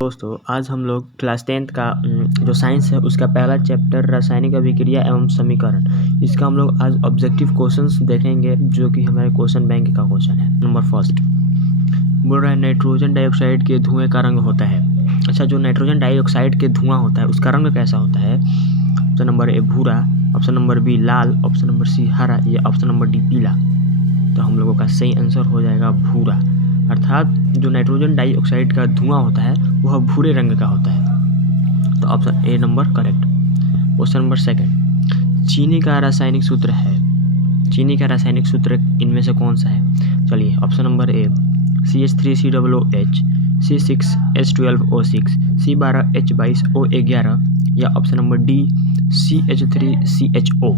दोस्तों आज हम लोग क्लास 10th का जो साइंस है उसका पहला चैप्टर रासायनिक अभिक्रिया एवं समीकरण, इसका हम लोग आज ऑब्जेक्टिव क्वेश्चंस देखेंगे जो कि हमारे क्वेश्चन बैंक का क्वेश्चन है। नंबर फर्स्ट बोल रहा है नाइट्रोजन डाइऑक्साइड के धुएं का रंग होता है। अच्छा, जो नाइट्रोजन डाइऑक्साइड के धुआं होता है उसका रंग कैसा होता है? ऑप्शन नंबर ए भूरा, ऑप्शन नंबर बी लाल, ऑप्शन नंबर सी हरा या ऑप्शन नंबर डी पीला। तो हम लोगों का सही आंसर हो जाएगा भूरा, अर्थात जो नाइट्रोजन डाइऑक्साइड का धुआं होता है वह भूरे रंग का होता है। तो option A number correct. Question number second, चीनी का रासायनिक सूत्र है। चीनी का रासायनिक सूत्र इनमें से कौन सा है? चलिए, ऑप्शन नंबर ए CH3COOH, C6H12O6, C12H22O11 या ऑप्शन नंबर डी CH3CHO।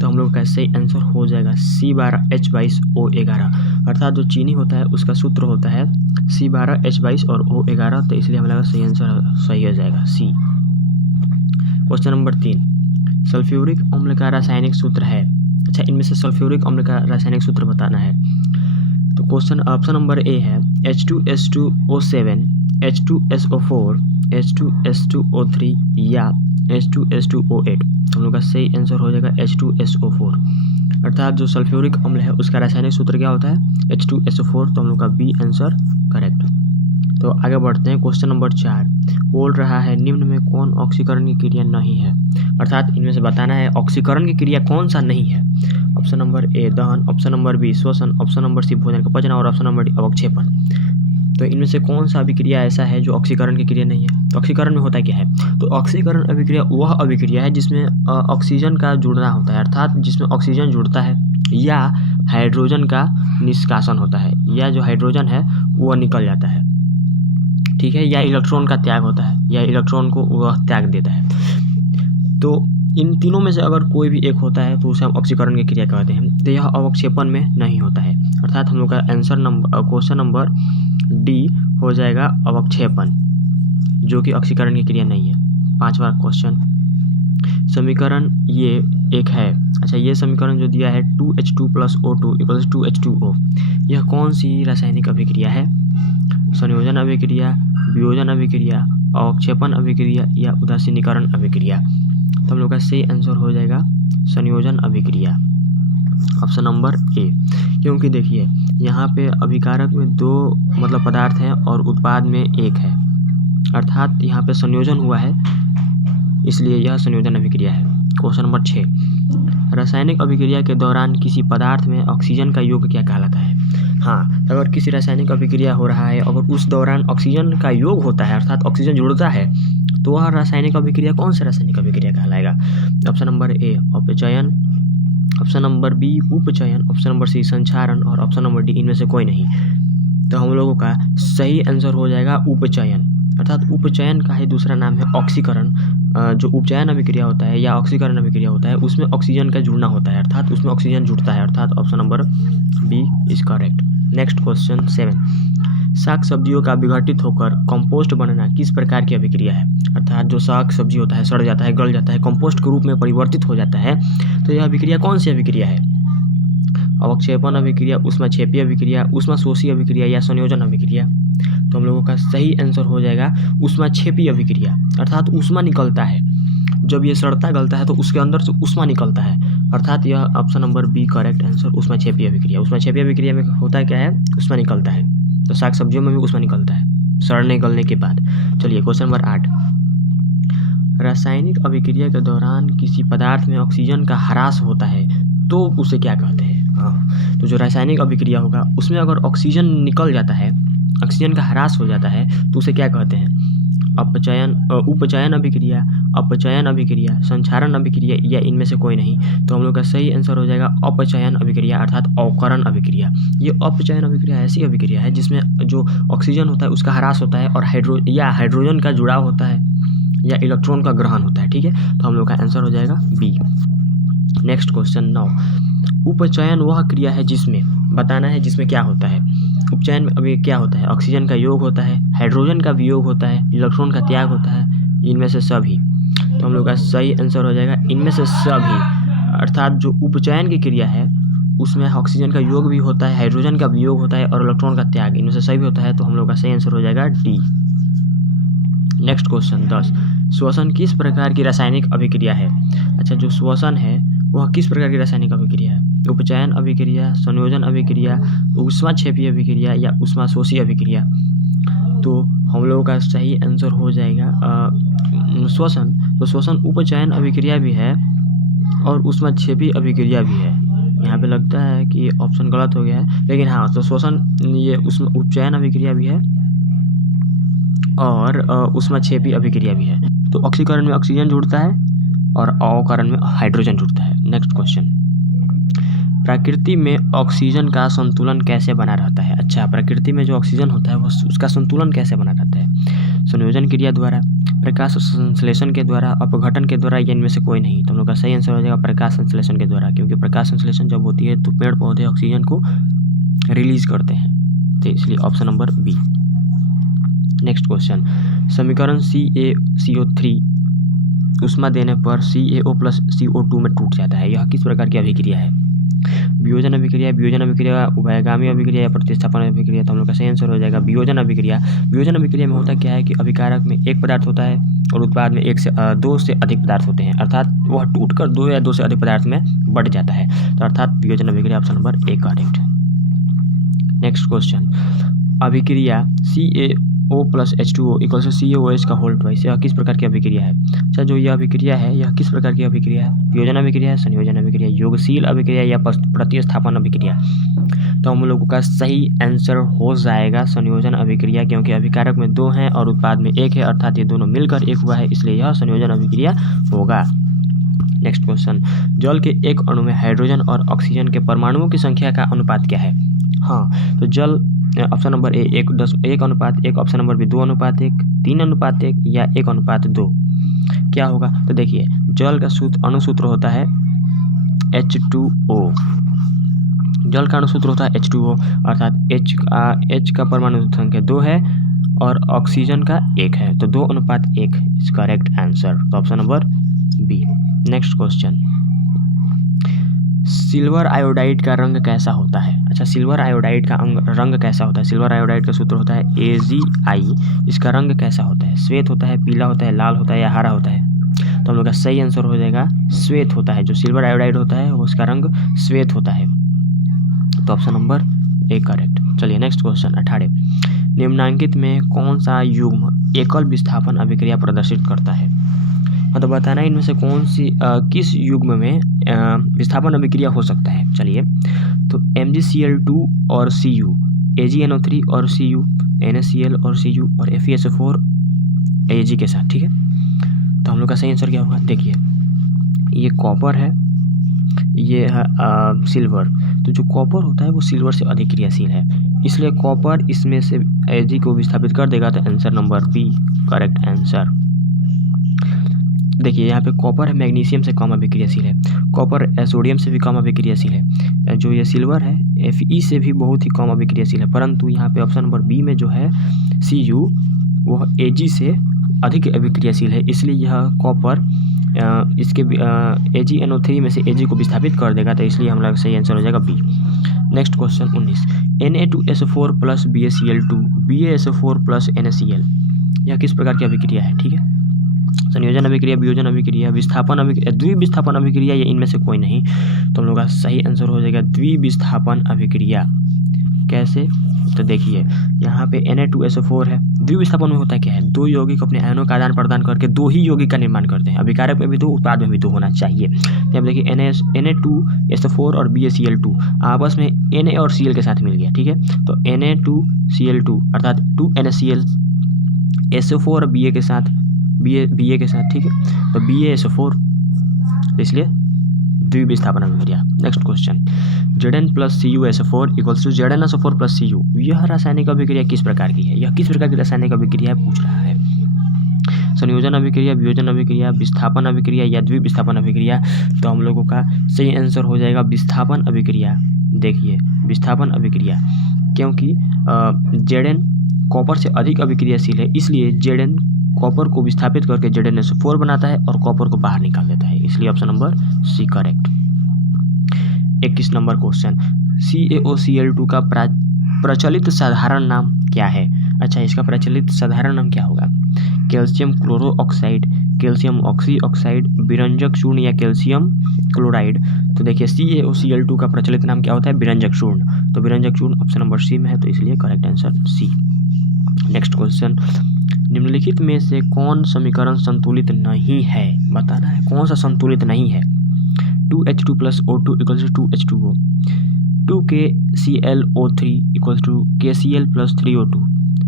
तो हम लोग का सही आंसर हो जाएगा C12H22O11, अर्थात जो चीनी होता है उसका सूत्र होता है C12H22 और O11, तो इसलिए हम लोग का सही आंसर सही हो जाएगा सी। क्वेश्चन नंबर 3, सल्फ्यूरिक अम्ल का रासायनिक सूत्र है। अच्छा, इनमें से सल्फ्यूरिक अम्ल का रासायनिक सूत्र बताना है। तो क्वेश्चन ऑप्शन नंबर ए है H2S2O7, H2SO4, H2S2O3 या H2S2O8। हम लोग का सही आंसर हो जाएगा H2SO4, अर्थात जो सल्फ्यूरिक अम्ल है उसका रासायनिक सूत्र क्या होता है? H2SO4। तो हम लोग का बी आंसर करेक्ट। तो आगे बढ़ते हैं। क्वेश्चन नंबर 4 बोल रहा है निम्न में कौन ऑक्सीकरण की क्रिया नहीं है, अर्थात इनमें से बताना है ऑक्सीकरण की क्रिया कौन सा नहीं है। ऑप्शन नंबर ए दहन, ऑप्शन नंबर बी श्वसन, ऑप्शन नंबर सी भोजन का पचन और ऑप्शन नंबर डी अवक्षेपण। तो इनमें से कौन सा अभिक्रिया ऐसा है जो ऑक्सीकरण की क्रिया नहीं है? तो ऑक्सीकरण में होता क्या है? तो ऑक्सीकरण अभिक्रिया वह अभिक्रिया है जिसमें ऑक्सीजन का जुड़ना होता है, अर्थात जिसमें ऑक्सीजन जुड़ता है या हाइड्रोजन का निष्कासन होता है, या जो हाइड्रोजन है वह निकल जाता है, ठीक है, या इलेक्ट्रॉन का त्याग होता है, या इलेक्ट्रॉन को वह त्याग देता है। तो इन तीनों में से अगर कोई भी एक होता है तो उसे हम ऑक्सीकरण की क्रिया कहते हैं। तो यह अवक्षेपण में नहीं होता है, अर्थात हम लोग का आंसर क्वेश्चन नंबर डी हो जाएगा अवक्षेपण, जो कि ऑक्सीकरण की क्रिया नहीं है। 5वां क्वेश्चन, समीकरण ये एक है। अच्छा, ये समीकरण जो दिया है 2H2 + O2 = 2H2O, यह कौन सी रासायनिक अभिक्रिया है? संयोजन अभिक्रिया, वियोजन अभिक्रिया, अवक्षेपण अभिक्रिया या उदासीनीकरण अभिक्रिया। तो हम लोग का सही आंसर हो जाएगा संयोजन अभिक्रिया, ऑप्शन नंबर ए। क्योंकि देखिए यहाँ पे अभिकारक में 2 मतलब पदार्थ हैं और उत्पाद में 1 है, अर्थात यहाँ पे संयोजन हुआ है, इसलिए यह संयोजन अभिक्रिया है। क्वेश्चन नंबर 6, रासायनिक अभिक्रिया के दौरान किसी पदार्थ में ऑक्सीजन का योग क्या कहलाता है? हाँ, अगर किसी रासायनिक अभिक्रिया हो रहा है, अगर उस दौरान ऑक्सीजन का योग होता है, अर्थात ऑक्सीजन जुड़ता है, तो वह रासायनिक अभिक्रिया कौन सा रासायनिक अभिक्रिया कहलाएगा? ऑप्शन नंबर ए अपचयन, ऑप्शन नंबर बी उपचयन, ऑप्शन नंबर सी संचारण और ऑप्शन नंबर डी इनमें से कोई नहीं। तो हम लोगों का सही आंसर हो जाएगा उपचयन, अर्थात उपचयन का ही दूसरा नाम है ऑक्सीकरण। जो उपचयन अभिक्रिया होता है या ऑक्सीकरण अभिक्रिया होता है उसमें ऑक्सीजन का जुड़ना होता है, अर्थात उसमें ऑक्सीजन जुड़ता है, अर्थात option number B is correct. Next question 7, साग सब्जियों का विघटित होकर कंपोस्ट बनना किस प्रकार की अभिक्रिया है? अर्थात जो साग सब्जी होता है सड़ जाता है, गल जाता है, कंपोस्ट के रूप में परिवर्तित हो जाता है, तो यह अभिक्रिया कौन सी अभिक्रिया है? अवक्षेपण अभिक्रिया, ऊष्माक्षेपीय अभिक्रिया, ऊष्माशोषी अभिक्रिया या संयोजन अभिक्रिया। तो हम लोगों का सही आंसर हो जाएगा ऊष्माक्षेपीय अभिक्रिया, अर्थात ऊष्मा निकलता है, जब ये सड़ता गलता है तो उसके अंदर से ऊष्मा निकलता है, अर्थात यह option number B correct answer ऊष्माक्षेपीय अभिक्रिया। ऊष्माक्षेपीय अभिक्रिया में होता क्या है? ऊष्मा निकलता है, तो साग सब्जियों में भी ऊष्मा निकलता है सड़ने गलने के बाद। चलिए क्वेश्चन नंबर 8, रासायनिक अभिक्रिया के दौरान किसी पदार्थ में ऑक्सीजन का ह्रास होता है तो उसे क्या कहते हैं? हाँ, तो जो रासायनिक अभिक्रिया होगा उसमें अगर ऑक्सीजन निकल जाता है, ऑक्सीजन का ह्रास हो जाता है, तो उसे क्या कहते हैं? अपचयन, उपचयन अभिक्रिया, अपचयन अभिक्रिया, संचारण अभिक्रिया या इनमें से कोई नहीं। तो हम लोग का सही आंसर हो जाएगा अपचयन अभिक्रिया, अर्थात अवकरण अभिक्रिया। ये अपचयन अभिक्रिया ऐसी अभिक्रिया है जिसमें जो ऑक्सीजन होता है उसका ह्रास होता है और हाइड्रोजन का जुड़ाव होता है या इलेक्ट्रॉन का ग्रहण होता है, ठीक है। तो हम लोग का आंसर हो जाएगा बी। नेक्स्ट क्वेश्चन 9, उपचयन वह क्रिया है जिसमें बताना है जिसमें क्या होता है? उपचयन में अभी क्या होता है? ऑक्सीजन का योग होता है, हाइड्रोजन का वियोग होता है, इलेक्ट्रॉन का त्याग होता है, इनमें से सभी। तो हम लोग का सही आंसर हो जाएगा इनमें से सभी, अर्थात जो उपचयन की क्रिया है उसमें ऑक्सीजन का योग भी होता है, हाइड्रोजन का वियोग होता है और इलेक्ट्रॉन का त्याग, इनमें से सही भी होता है। तो हम लोग का सही आंसर हो जाएगा डी। नेक्स्ट क्वेश्चन 10, श्वसन किस प्रकार की रासायनिक अभिक्रिया है? अच्छा, जो श्वसन है वह किस प्रकार की रासायनिक अभिक्रिया है? उपचयन अभिक्रिया, संयोजन अभिक्रिया, ऊष्माक्षेपी अभिक्रिया या ऊष्माशोषी अभिक्रिया? तो हम लोगों का सही आंसर हो जाएगा श्वसन। तो श्वसन उपचयन अभिक्रिया भी है और ऊष्माक्षेपी अभिक्रिया भी है। यहाँ पे लगता है कि ऑप्शन गलत हो गया है, लेकिन हाँ, तो श्वसन ये उपचयन अभिक्रिया भी है और ऊष्माक्षेपी अभिक्रिया भी है। तो ऑक्सीकरण में ऑक्सीजन जुड़ता है और अवकरण में हाइड्रोजन जुड़ता है। नेक्स्ट क्वेश्चन, प्रकृति में ऑक्सीजन का संतुलन कैसे बना रहता है? अच्छा, प्रकृति में जो ऑक्सीजन होता है वो उसका संतुलन कैसे बना रहता है? संयोजन क्रिया द्वारा, प्रकाश संश्लेषण के द्वारा, अपघटन के द्वारा, या इनमें से कोई नहीं? तो हम लोग का सही आंसर हो जाएगा प्रकाश संश्लेषण के द्वारा, क्योंकि प्रकाश संश्लेषण जब होती है तो पेड़ पौधे ऑक्सीजन को रिलीज करते हैं, तो इसलिए option number B. Next question, समीकरण CaCO3 उष्मा देने पर CaO प्लस CO2 में टूट जाता है, यह किस प्रकार की अभिक्रिया है? वियोजन अभिक्रिया, उभयगामी अभिक्रिया या प्रतिस्थापन अभिक्रिया? तो हम लोग का सही आंसर हो जाएगा वियोजन अभिक्रिया। वियोजन अभिक्रिया में होता क्या है कि अभिकारक में एक पदार्थ होता है और उत्पाद में दो से अधिक पदार्थ होते हैं, अर्थात वह टूटकर दो या दो से अधिक पदार्थ में बढ़ जाता है, तो अर्थात वियोजन अभिक्रिया option number A correct. Next question, अभिक्रिया CaO plus H2O equal to CaOH का होल ट्वाइस, यह किस प्रकार की अभिक्रिया है? अच्छा, जो यह अभिक्रिया है यह किस प्रकार की अभिक्रिया है? वियोजन अभिक्रिया है, संयोजन अभिक्रिया, योगशील अभिक्रिया या प्रतिस्थापन अभिक्रिया? तो हम लोगों का सही आंसर हो जाएगा संयोजन अभिक्रिया, क्योंकि अभिकारक में दो हैं और उत्पाद में एक है, अर्थात ये दोनों मिलकर एक हुआ है, इसलिए यह संयोजन अभिक्रिया होगा। नेक्स्ट क्वेश्चन, जल के एक अणु में हाइड्रोजन और ऑक्सीजन के परमाणुओं की संख्या का अनुपात क्या है? हाँ, तो जल option number A 1:1, option number B 2:1, 3:1 या 1:2 क्या होगा? तो देखिए, जल का अणुसूत्र होता है H2O, जल का अणुसूत्र होता है H2O, अर्थात H का परमाणु संख्या 2 है और ऑक्सीजन का 1 है, तो 2:1 इज करेक्ट आंसर, तो option number B. Next question, silver iodide का रंग कैसा होता है? अच्छा, सिल्वर आयोडाइड का रंग कैसा होता है? सिल्वर आयोडाइड का सूत्र होता है AgI। इसका रंग कैसा होता है? श्वेत होता है, पीला होता है, लाल होता है या हरा होता है? तो हम लोग का सही आंसर हो जाएगा श्वेत होता है। जो सिल्वर आयोडाइड होता है वो उसका रंग श्वेत होता है, तो ऑप्शन नंबर ए करेक्ट। चलिए नेक्स्ट क्वेश्चन 18, निम्नांकित में कौन सा युग्म एकल विस्थापन अभिक्रिया प्रदर्शित करता है? मतलब बताना इनमें से कौन सी किस युग्म में विस्थापन अभिक्रिया हो सकता है। चलिए, तो MgCl2 और Cu, AgNO3 और Cu, NaCl और Cu और FeSO4 Ag के साथ, ठीक है। तो हम लोग का सही आंसर क्या होगा? देखिए, ये कॉपर है, ये है सिल्वर। तो जो कॉपर होता है वो सिल्वर से अधिक क्रियाशील है, इसलिए कॉपर इसमें से Ag को विस्थापित कर देगा, तो answer number B correct answer. देखिए, यहाँ पे कॉपर है मैग्नीशियम से कम अभिक्रियाशील है, कॉपर सोडियम से भी कम अभिक्रियाशील है, जो ये सिल्वर है Fe से भी बहुत ही कम अभिक्रियाशील है, परंतु यहाँ पे ऑप्शन नंबर बी में जो है Cu वह Ag से अधिक अभिक्रियाशील है, इसलिए यह कॉपर इसके AgNO3 में से Ag को विस्थापित कर देगा, तो इसलिए हम लोग सही आंसर हो जाएगा B. Next question 19, Na2SO4 plus BaCl2 BaSO4 plus NaCl, यह किस प्रकार की अभिक्रिया है? ठीक है, संयोजन अभिक्रिया, वियोजन अभिक्रिया, विस्थापन अभिक्रिया, द्विविस्थापन अभिक्रिया, या इनमें से कोई नहीं? तो हम लोग का सही आंसर हो जाएगा द्विविस्थापन अभिक्रिया। कैसे? तो देखिए, यहाँ पे Na2SO4 है, द्विविस्थापन में होता क्या है? दो यौगिक अपने आयनों का आदान प्रदान करके दो ही यौगिक का निर्माण करते हैं, अभिकारक में भी दो, उत्पाद में भी दो होना चाहिए। अब देखिए, Na2SO4 और BaCl2 आपस में Na और Cl के साथ मिल गया, ठीक है, तो Na2Cl2 अर्थात 2NaCl SO4 और Ba के साथ ठीक है, तो BaSO4, इसलिए द्विविस्थापन अभिक्रिया। Next question, Zn plus CuSO4 equals to ZnSO4 plus Cu, यह रासायनिक अभिक्रिया किस प्रकार की है? यह किस प्रकार की रासायनिक अभिक्रिया पूछ रहा है? संयोजन अभिक्रिया, वियोजन अभिक्रिया, विस्थापन अभिक्रिया या द्विविस्थापन अभिक्रिया? तो हम लोगों का सही आंसर हो जाएगा विस्थापन अभिक्रिया। देखिए, विस्थापन अभिक्रिया, क्योंकि Zn कॉपर से अधिक अभिक्रियाशील है, इसलिए Zn कॉपर को विस्थापित करके ZnSO4 बनाता है और कॉपर को बाहर निकाल देता है, इसलिए option number C correct. 21 number question, CaOCl2 का प्रचलित साधारण नाम क्या है? अच्छा, इसका प्रचलित साधारण नाम क्या होगा? कैल्शियम क्लोरो ऑक्साइड, कैल्शियम ऑक्सीऑक्साइड, विरंजक चूर्ण या कैल्शियम क्लोराइड। तो देखिए CaOCl2 का प्रचलित नाम क्या होता है? विरंजक चूर्ण। तो विरंजक चूर्ण ऑप्शन नंबर सी में है, तो इसलिए correct answer C. Next question, निम्नलिखित में से कौन समीकरण संतुलित नहीं है? बताना है कौन सा संतुलित नहीं है। 2H2 + O2 = 2H2O, 2KClO3 = KCl + 3O2,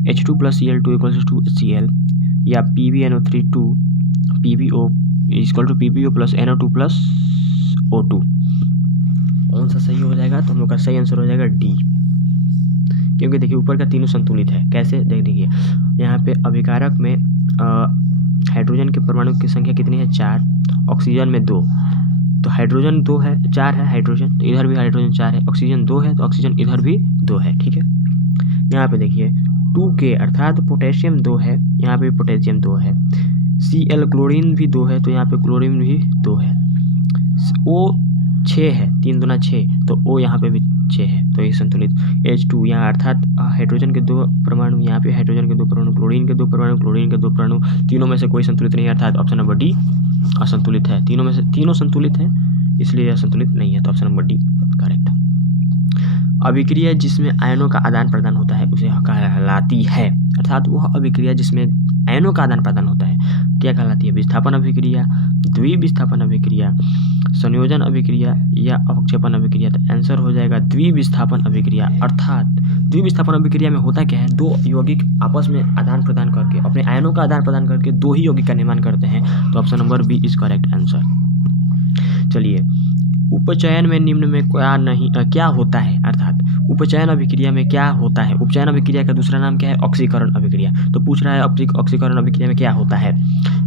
H2 + Cl2 = 2HCl, या PbNO3 2 PbO = PbO + NO2 + O2। कौन सा सही हो जाएगा? तो हम लोग का सही आंसर हो जाएगा डी, क्योंकि देखिए ऊपर का तीनों संतुलित है। कैसे? देख देखिए यहाँ पे अभिकारक में हाइड्रोजन के परमाणु की संख्या कितनी है? 4, ऑक्सीजन में 2, तो हाइड्रोजन 2 है, 4 है हाइड्रोजन, तो इधर भी हाइड्रोजन 4 है, ऑक्सीजन 2 है, तो ऑक्सीजन इधर भी 2 है। ठीक है, यहाँ पे देखिए 2K अर्थात पोटेशियम 2 है, यहाँ पे पोटेशियम 2 है, Cl क्लोरीन भी 2 है, तो यहाँ पे क्लोरीन भी 2 है, O 6 है, 3 दूना 6, तो O यहाँ पे भी 6 है, तो ये संतुलित। H2 यहाँ अर्थात हाइड्रोजन के 2 परमाणु, यहाँ पे हाइड्रोजन के 2 परमाणु, क्लोरीन के 2 परमाणु, क्लोरीन के 2 परमाणु, तीनों में से कोई संतुलित नहीं है, अर्थात ऑप्शन नंबर डी असंतुलित है। तीनों में से तीनों संतुलित है, इसलिए यह संतुलित नहीं है, तो ऑप्शन नंबर डी करेक्ट। अभिक्रिया जिसमें आयनों का आदान प्रदान होता है उसे कहलाती है, अर्थात वह अभिक्रिया जिसमें आयनों का आदान प्रदान होता है क्या कहलाती है? विस्थापन अभिक्रिया, द्विविस्थापन अभिक्रिया, संयोजन अभिक्रिया या अवक्षेपण अभिक्रिया। तो आंसर हो जाएगा द्विविस्थापन अभिक्रिया। अर्थात द्विविस्थापन अभिक्रिया में होता क्या है? दो यौगिक आपस में आदान प्रदान करके, अपने आयनों का आदान प्रदान करके दो ही यौगिक का निर्माण करते हैं, तो option number B is correct answer. चलिए, उपचयन में निम्न में क्या होता है? अर्थात उपचयन अभिक्रिया में क्या होता है? उपचयन अभिक्रिया का दूसरा नाम क्या है? ऑक्सीकरण अभिक्रिया। तो पूछ रहा है ऑक्सीकरण अभिक्रिया में क्या होता है?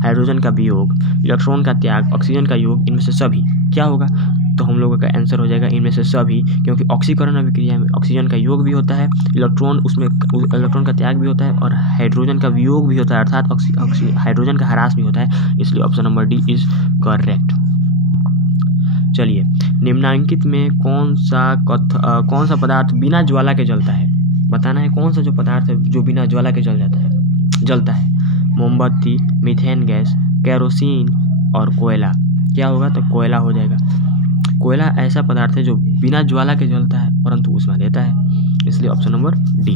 हाइड्रोजन का वियोग, इलेक्ट्रॉन का त्याग, ऑक्सीजन का योग, इनमें से सभी क्या होगा? तो हम लोगों का आंसर हो जाएगा इनमें से सभी, क्योंकि ऑक्सीकरण अभिक्रिया में ऑक्सीजन का योग भी होता है, इलेक्ट्रॉन का त्याग भी होता है, और हाइड्रोजन का वियोग भी होता है, अर्थात हाइड्रोजन का ह्रास भी होता है, इसलिए option number D is correct. चलिए, निम्नांकित में कौन सा पदार्थ बिना ज्वाला के जलता है? बताना है कौन सा जो पदार्थ है जो बिना ज्वाला के जलता है। मोमबत्ती, मीथेन गैस, केरोसिन और कोयला। क्या होगा? तो कोयला हो जाएगा। कोयला ऐसा पदार्थ है जो बिना ज्वाला के जलता है परंतु उसमें देता है, इसलिए ऑप्शन नंबर डी।